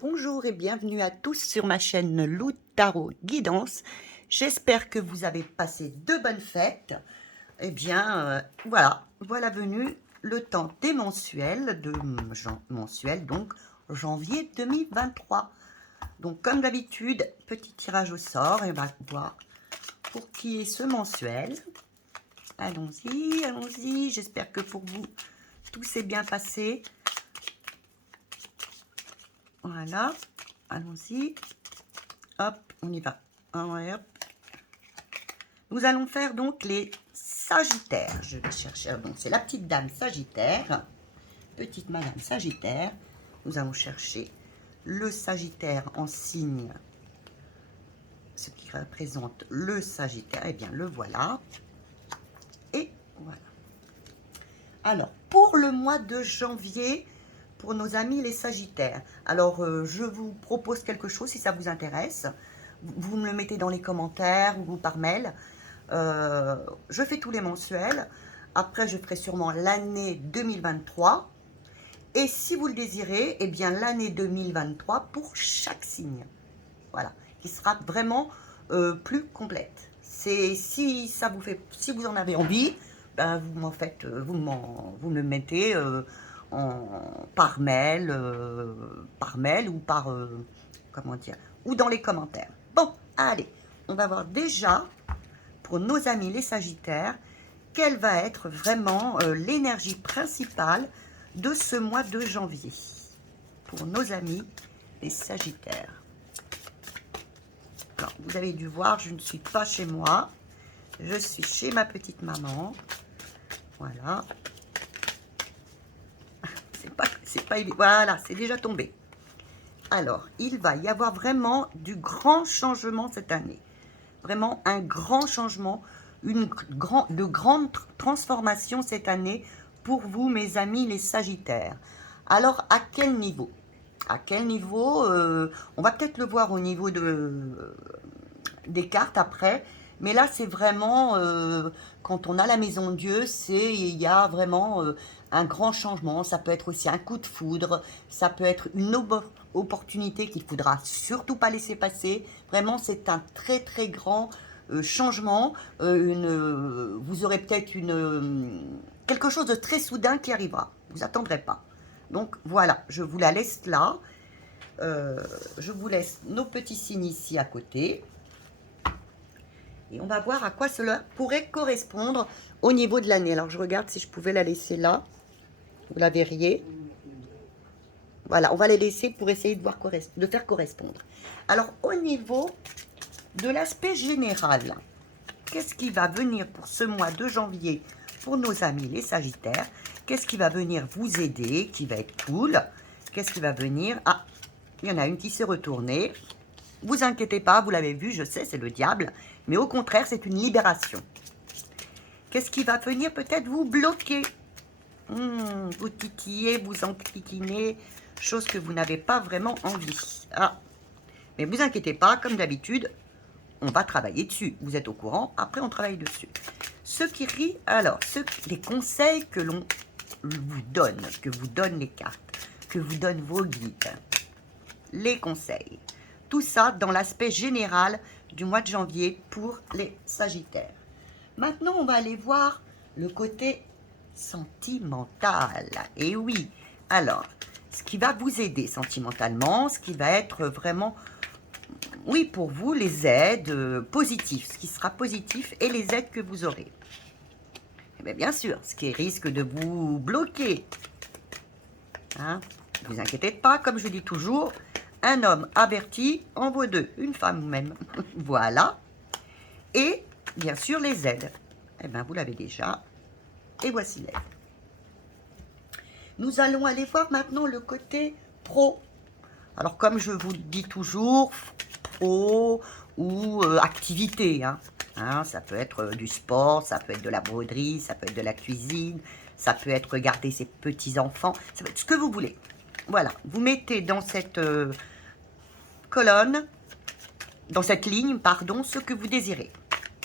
Bonjour et bienvenue à tous sur ma chaîne Lou Tarot Guidance. J'espère que vous avez passé de bonnes fêtes. Eh bien, voilà venu le temps des mensuels, donc janvier 2023. Donc, comme d'habitude, petit tirage au sort et on va voir pour qui est ce mensuel. Allons-y, allons-y. J'espère que pour vous, tout s'est bien passé. Voilà, allons-y. Hop, on y va. Ouais, hop. Nous allons faire donc les Sagittaires. Je vais chercher, donc c'est la petite dame Sagittaire, petite madame Sagittaire. Nous allons chercher le Sagittaire en signe, ce qui représente le Sagittaire. Eh bien, le voilà. Et voilà. Alors, pour le mois de janvier, pour nos amis les Sagittaires, alors je vous propose quelque chose si ça vous intéresse. Vous me le mettez dans les commentaires ou par mail. Je fais tous les mensuels. Après, je ferai sûrement l'année 2023. Et si vous le désirez, eh bien l'année 2023 pour chaque signe. Voilà, qui sera vraiment plus complète. C'est si ça vous fait, si vous en avez envie, ben vous m'en faites, vous me le mettez par mail ou par comment dire, ou dans les commentaires. Bon, allez, on va voir déjà pour nos amis les Sagittaires, quelle va être vraiment l'énergie principale de ce mois de janvier pour nos amis les Sagittaires. Alors, vous avez dû voir, je ne suis pas chez moi, je suis chez ma petite maman. Voilà. C'est pas évident. Voilà, c'est déjà tombé. Alors, il va y avoir vraiment du grand changement cette année. Vraiment un grand changement, de grandes transformations cette année pour vous, mes amis les Sagittaires. Alors, à quel niveau? À quel niveau on va peut-être le voir au niveau des cartes après, mais là, c'est vraiment, quand on a la maison de Dieu, il y a vraiment un grand changement. Ça peut être aussi un coup de foudre, ça peut être une opportunité qu'il ne faudra surtout pas laisser passer. Vraiment, c'est un très très grand changement. Vous aurez peut-être quelque chose de très soudain qui arrivera. Vous attendrez pas. Donc voilà, je vous la laisse là. Je vous laisse nos petits signes ici à côté. Et on va voir à quoi cela pourrait correspondre au niveau de l'année. Alors, je regarde si je pouvais la laisser là. Vous la verriez. Voilà, on va les laisser pour essayer de, de faire correspondre. Alors, au niveau de l'aspect général, qu'est-ce qui va venir pour ce mois de janvier pour nos amis les Sagittaires? Qu'est-ce qui va venir vous aider, qui va être cool? Qu'est-ce qui va venir? Ah, il y en a une qui s'est retournée. Vous inquiétez pas, vous l'avez vu, je sais, c'est le diable. Mais au contraire, c'est une libération. Qu'est-ce qui va venir peut-être vous bloquer? Vous titillez, vous enquiquinez, chose que vous n'avez pas vraiment envie. Ah, mais vous inquiétez pas, comme d'habitude, on va travailler dessus. Vous êtes au courant, après on travaille dessus. Ce qui rit, alors, les conseils que l'on vous donne, que vous donnent les cartes, que vous donnent vos guides, les conseils. Tout ça dans l'aspect général du mois de janvier pour les Sagittaires. Maintenant, on va aller voir le côté sentimental. Et oui, alors, ce qui va vous aider sentimentalement, ce qui va être vraiment, oui, pour vous, les aides positives, ce qui sera positif et les aides que vous aurez. Et bien sûr, ce qui risque de vous bloquer. Hein, ne vous inquiétez pas, comme je dis toujours, un homme averti en vaut deux, une femme même. Voilà. Et bien sûr, les aides. Eh bien, vous l'avez déjà. Et voici l'aide. Nous allons aller voir maintenant le côté pro. Alors, comme je vous le dis toujours, pro ou activité. Ça peut être du sport, ça peut être de la broderie, ça peut être de la cuisine, ça peut être regarder ses petits-enfants, ça peut être ce que vous voulez. Voilà, vous mettez dans cette colonne, dans cette ligne, pardon, ce que vous désirez.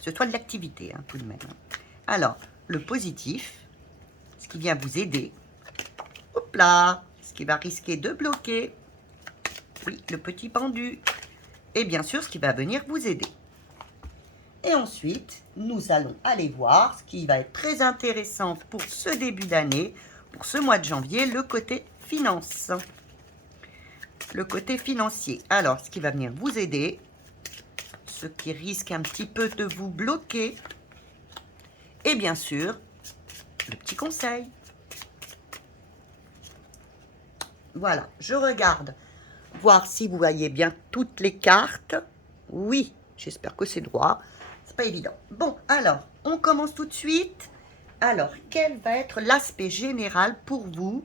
Ce soit de l'activité, tout de même. Alors, le positif, ce qui vient vous aider. Hop là, ce qui va risquer de bloquer. Oui, le petit pendu. Et bien sûr, ce qui va venir vous aider. Et ensuite, nous allons aller voir ce qui va être très intéressant pour ce début d'année, pour ce mois de janvier, le côté finance. Le côté financier. Alors, ce qui va venir vous aider, ce qui risque un petit peu de vous bloquer, et bien sûr, le petit conseil. Voilà, je regarde, voir si vous voyez bien toutes les cartes. Oui, j'espère que c'est droit. C'est pas évident. Bon, alors, on commence tout de suite. Alors, quel va être l'aspect général pour vous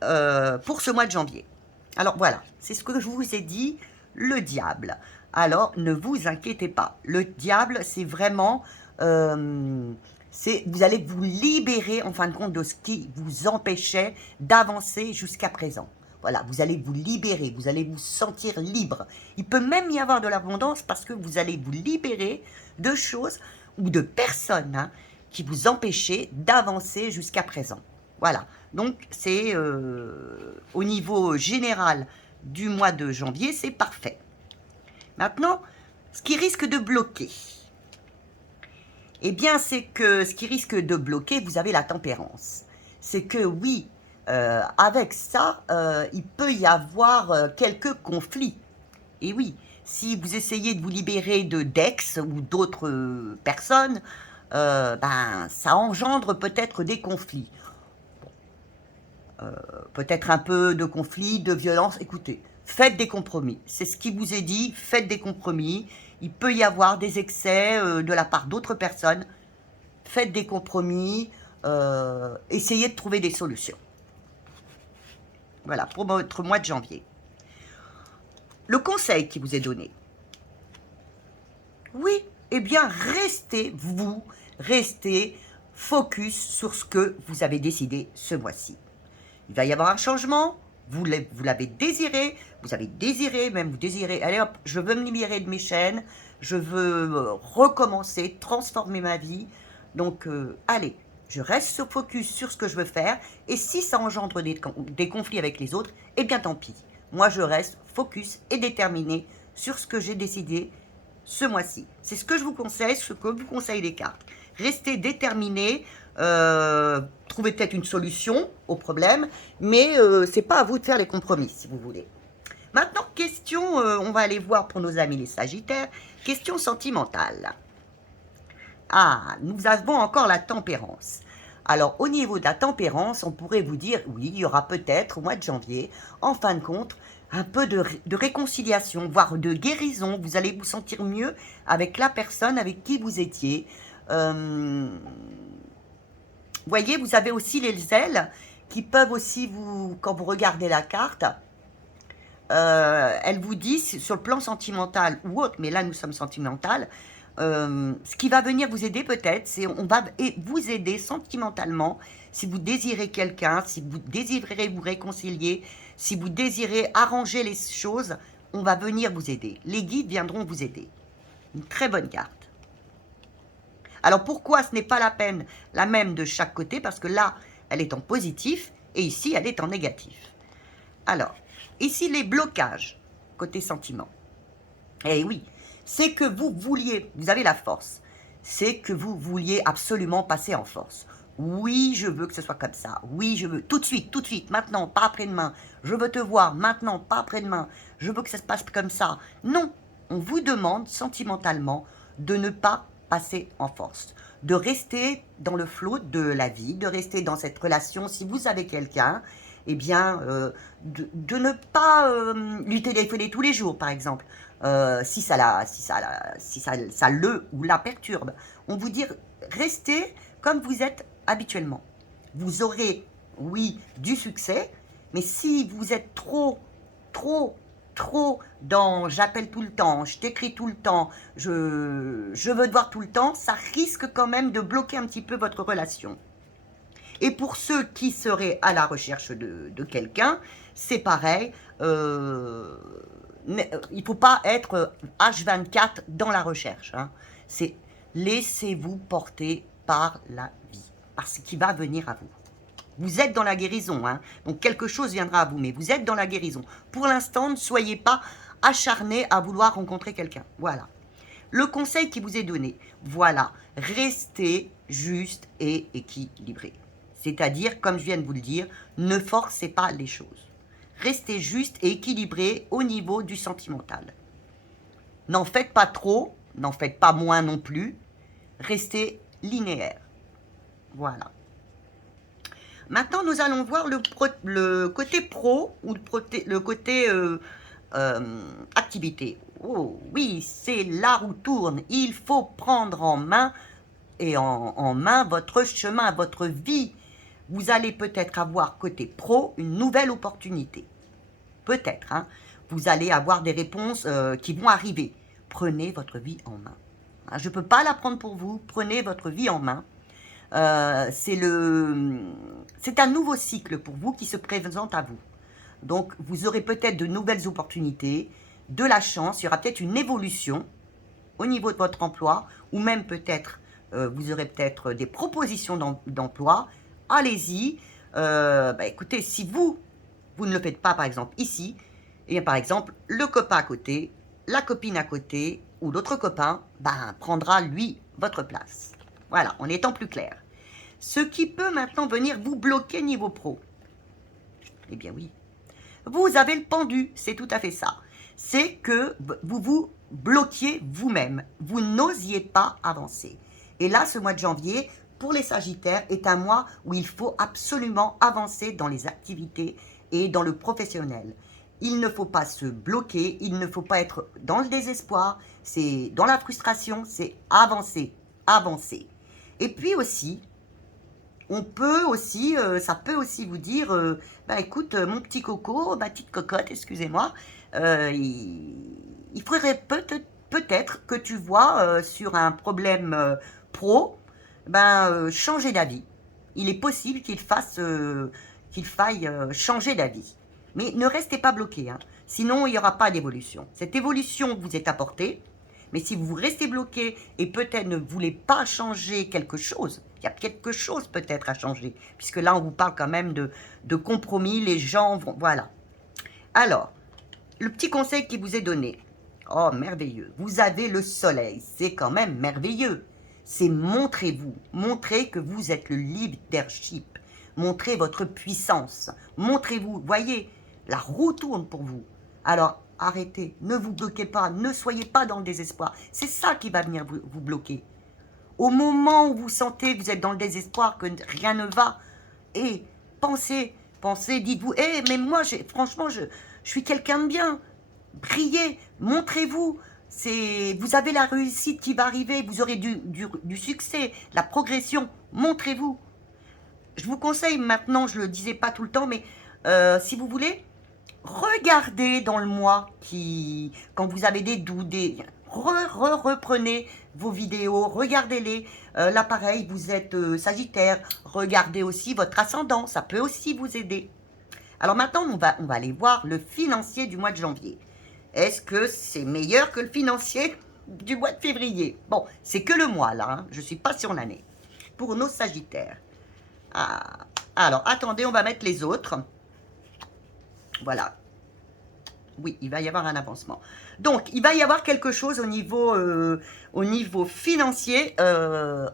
pour ce mois de janvier? Alors voilà, c'est ce que je vous ai dit, le diable. Alors ne vous inquiétez pas, le diable c'est vraiment, vous allez vous libérer en fin de compte de ce qui vous empêchait d'avancer jusqu'à présent. Voilà, vous allez vous libérer, vous allez vous sentir libre. Il peut même y avoir de l'abondance parce que vous allez vous libérer de choses ou de personnes qui vous empêchaient d'avancer jusqu'à présent. Voilà, donc c'est au niveau général du mois de janvier, c'est parfait. Maintenant, ce qui risque de bloquer, eh bien c'est que ce qui risque de bloquer, vous avez la tempérance. C'est que oui, avec ça, il peut y avoir quelques conflits. Et oui, si vous essayez de vous libérer d'ex ou d'autres personnes, ben, ça engendre peut-être des conflits. Peut-être un peu de conflit, de violence. Écoutez, faites des compromis. C'est ce qui vous est dit, faites des compromis. Il peut y avoir des excès de la part d'autres personnes. Faites des compromis, essayez de trouver des solutions. Voilà, pour votre mois de janvier. Le conseil qui vous est donné. Oui, eh bien, restez focus sur ce que vous avez décidé ce mois-ci. Il va y avoir un changement, vous l'avez désiré, vous avez désiré, même vous désirez, allez hop, je veux me libérer de mes chaînes, je veux recommencer, transformer ma vie. Donc, allez, je reste focus sur ce que je veux faire, et si ça engendre des conflits avec les autres, eh bien tant pis. Moi, je reste focus et déterminé sur ce que j'ai décidé ce mois-ci. C'est ce que je vous conseille, ce que vous conseillent les cartes. Restez déterminé, trouvez peut-être une solution au problème, mais c'est pas à vous de faire les compromis, si vous voulez. Maintenant, question, on va aller voir pour nos amis les Sagittaires, question sentimentale. Ah, nous avons encore la tempérance. Alors, au niveau de la tempérance, on pourrait vous dire, oui, il y aura peut-être au mois de janvier, en fin de compte, un peu de réconciliation, voire de guérison. Vous allez vous sentir mieux avec la personne avec qui vous étiez. Voyez, vous avez aussi les ailes qui peuvent aussi vous, quand vous regardez la carte, elles vous disent sur le plan sentimental ou autre, mais là nous sommes sentimental, ce qui va venir vous aider peut-être, c'est on va vous aider sentimentalement si vous désirez quelqu'un, si vous désirez vous réconcilier, si vous désirez arranger les choses, on va venir vous aider. Les guides viendront vous aider. Une très bonne carte. Alors pourquoi ce n'est pas la même de chaque côté? Parce que là, elle est en positif et ici, elle est en négatif. Alors, ici, les blocages, côté sentiment. Eh oui, c'est que vous avez la force, c'est que vous vouliez absolument passer en force. Oui, je veux que ce soit comme ça. Oui, je veux tout de suite, maintenant, pas après-demain. Je veux te voir maintenant, pas après-demain. Je veux que ça se passe comme ça. Non, on vous demande sentimentalement de ne pas passer en force, de rester dans le flot de la vie, de rester dans cette relation. Si vous avez quelqu'un, eh bien, de ne pas lui téléphoner tous les jours, par exemple, si ça le ou la perturbe. On vous dit, restez comme vous êtes habituellement. Vous aurez, oui, du succès, mais si vous êtes trop dans j'appelle tout le temps, je t'écris tout le temps, je veux te voir tout le temps, ça risque quand même de bloquer un petit peu votre relation. Et pour ceux qui seraient à la recherche de quelqu'un, c'est pareil, il ne faut pas être H24 dans la recherche. Hein. Laissez-vous porter par la vie, par ce qui va venir à vous. Vous êtes dans la guérison, hein. Donc quelque chose viendra à vous, mais vous êtes dans la guérison. Pour l'instant, ne soyez pas acharné à vouloir rencontrer quelqu'un. Voilà. Le conseil qui vous est donné, voilà, restez juste et équilibré. C'est-à-dire, comme je viens de vous le dire, ne forcez pas les choses. Restez juste et équilibré au niveau du sentimental. N'en faites pas trop, n'en faites pas moins non plus. Restez linéaire. Voilà. Maintenant, nous allons voir le côté pro ou le côté activité. Oh oui, c'est la roue tourne. Il faut prendre en main en main votre chemin, votre vie. Vous allez peut-être avoir côté pro une nouvelle opportunité. Peut-être, hein. Vous allez avoir des réponses qui vont arriver. Prenez votre vie en main. Je ne peux pas la prendre pour vous. Prenez votre vie en main. C'est un nouveau cycle pour vous qui se présente à vous. Donc, vous aurez peut-être de nouvelles opportunités, de la chance, il y aura peut-être une évolution au niveau de votre emploi, ou même peut-être, vous aurez peut-être des propositions d'emploi. Allez-y. Écoutez, si vous ne le faites pas, par exemple, ici, et bien, par exemple, le copain à côté, la copine à côté, ou l'autre copain, prendra, lui, votre place. Voilà, en étant plus clair. Ce qui peut maintenant venir vous bloquer niveau pro. Eh bien oui. Vous avez le pendu, c'est tout à fait ça. C'est que vous vous bloquiez vous-même. Vous n'osiez pas avancer. Et là, ce mois de janvier, pour les Sagittaires, est un mois où il faut absolument avancer dans les activités et dans le professionnel. Il ne faut pas se bloquer, il ne faut pas être dans le désespoir, c'est dans la frustration, c'est avancer, avancer. Et puis aussi, on peut aussi, ça peut aussi vous dire, écoute, mon petit coco, ma petite cocotte, excusez-moi, il faudrait peut-être que tu vois sur un problème pro, changer d'avis. Il est possible qu'il faille changer d'avis. Mais ne restez pas bloqué, hein. Sinon il n'y aura pas d'évolution. Cette évolution vous est apportée, mais si vous restez bloqué et peut-être ne voulez pas changer quelque chose, il y a quelque chose peut-être à changer, puisque là on vous parle quand même de compromis, les gens vont... Voilà. Alors, le petit conseil qui vous est donné, oh merveilleux, vous avez le soleil, c'est quand même merveilleux. C'est montrez-vous, montrez que vous êtes le leadership, montrez votre puissance, montrez-vous, voyez, la roue tourne pour vous. Alors, arrêtez, ne vous bloquez pas, ne soyez pas dans le désespoir. C'est ça qui va venir vous bloquer. Au moment où vous sentez que vous êtes dans le désespoir, que rien ne va, et pensez, dites-vous, mais moi, franchement, je suis quelqu'un de bien. Brillez, montrez-vous. Vous avez la réussite qui va arriver, vous aurez du succès, la progression, montrez-vous. Je vous conseille maintenant, je ne le disais pas tout le temps, mais si vous voulez, regardez dans le mois quand vous avez des doutes, reprenez vos vidéos, regardez-les. Là, pareil, vous êtes Sagittaire, regardez aussi votre ascendant, ça peut aussi vous aider. Alors maintenant, on va aller voir le financier du mois de janvier. Est-ce que c'est meilleur que le financier du mois de février? Bon, c'est que le mois, là, hein, je ne suis pas sur l'année. Pour nos Sagittaires. Alors, attendez, on va mettre les autres. Voilà. Oui, il va y avoir un avancement. Donc, il va y avoir quelque chose au niveau financier.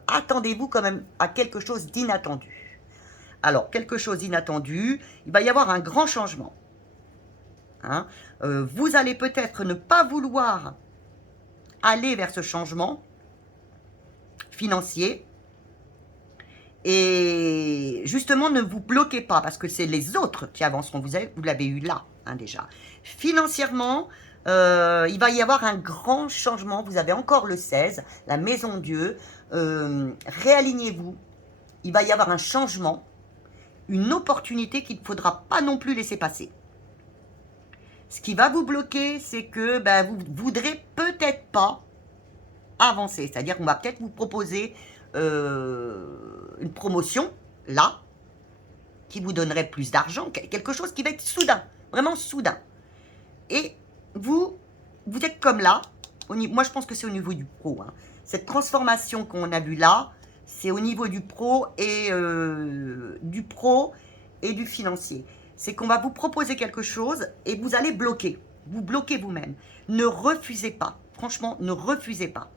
Attendez-vous quand même à quelque chose d'inattendu. Alors, quelque chose d'inattendu, il va y avoir un grand changement. Hein, vous allez peut-être ne pas vouloir aller vers ce changement financier. Et justement, ne vous bloquez pas, parce que c'est les autres qui avanceront. Vous l'avez eu là, hein, déjà. Financièrement, il va y avoir un grand changement. Vous avez encore le 16, la maison Dieu. Réalignez-vous. Il va y avoir un changement, une opportunité qu'il ne faudra pas non plus laisser passer. Ce qui va vous bloquer, c'est que vous ne voudrez peut-être pas avancer. C'est-à-dire qu'on va peut-être vous proposer une promotion, là, qui vous donnerait plus d'argent, quelque chose qui va être soudain, vraiment soudain. Et vous êtes comme là, moi je pense que c'est au niveau du pro, hein. Cette transformation qu'on a vue là, C'est au niveau du pro et du financier. C'est qu'on va vous proposer quelque chose et vous allez bloquer. Vous bloquez vous-même. Ne refusez pas. Franchement, ne refusez pas.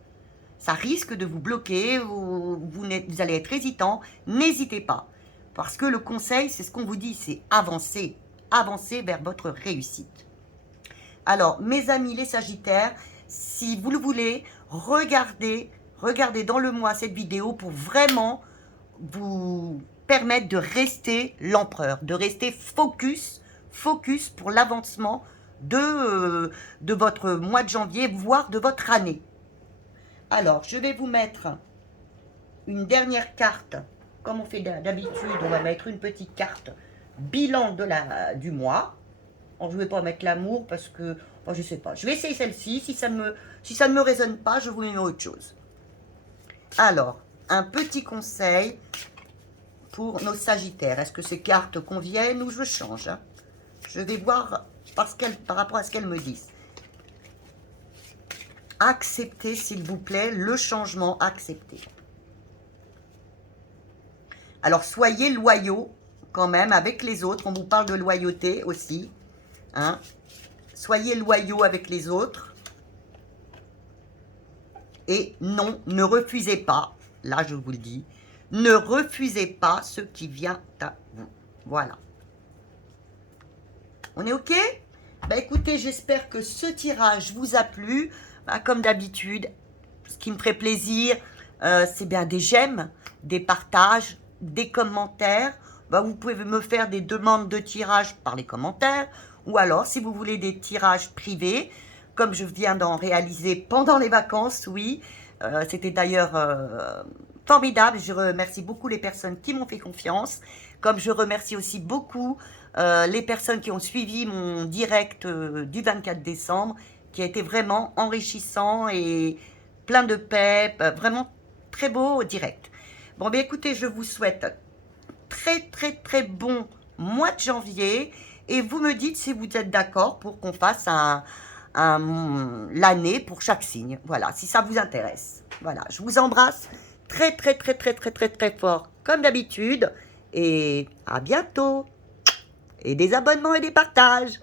Ça risque de vous bloquer, vous allez être hésitant. N'hésitez pas. Parce que le conseil, c'est ce qu'on vous dit, c'est avancer. Avancer vers votre réussite. Alors, mes amis les Sagittaires, si vous le voulez, regardez dans le mois cette vidéo pour vraiment vous permettre de rester l'empereur, de rester focus pour l'avancement de votre mois de janvier, voire de votre année. Alors, je vais vous mettre une dernière carte. Comme on fait d'habitude, on va mettre une petite carte bilan du mois. Alors, je ne vais pas mettre l'amour parce que, bon, je ne sais pas. Je vais essayer celle-ci. Si ça ne me résonne pas, je vous mets autre chose. Alors, un petit conseil pour nos Sagittaires. Est-ce que ces cartes conviennent ou je change, hein? Je vais voir par rapport à ce qu'elles me disent. Acceptez, s'il vous plaît, le changement. Acceptez. Alors, soyez loyaux quand même avec les autres. On vous parle de loyauté aussi. Hein? Soyez loyaux avec les autres. Et non, ne refusez pas. Là, je vous le dis. Ne refusez pas ce qui vient à vous. Voilà. On est OK? Bah écoutez, j'espère que ce tirage vous a plu. Bah, comme d'habitude, ce qui me ferait plaisir, c'est bien des j'aime, des partages, des commentaires. Bah, vous pouvez me faire des demandes de tirage par les commentaires. Ou alors, si vous voulez des tirages privés, comme je viens d'en réaliser pendant les vacances, oui. C'était d'ailleurs formidable. Je remercie beaucoup les personnes qui m'ont fait confiance. Comme je remercie aussi beaucoup les personnes qui ont suivi mon direct du 24 décembre, qui a été vraiment enrichissant et plein de paix, vraiment très beau direct. Bon, bien écoutez, je vous souhaite très bon mois de janvier et vous me dites si vous êtes d'accord pour qu'on fasse l'année pour chaque signe. Voilà, si ça vous intéresse. Voilà, je vous embrasse très fort comme d'habitude et à bientôt. Et des abonnements et des partages.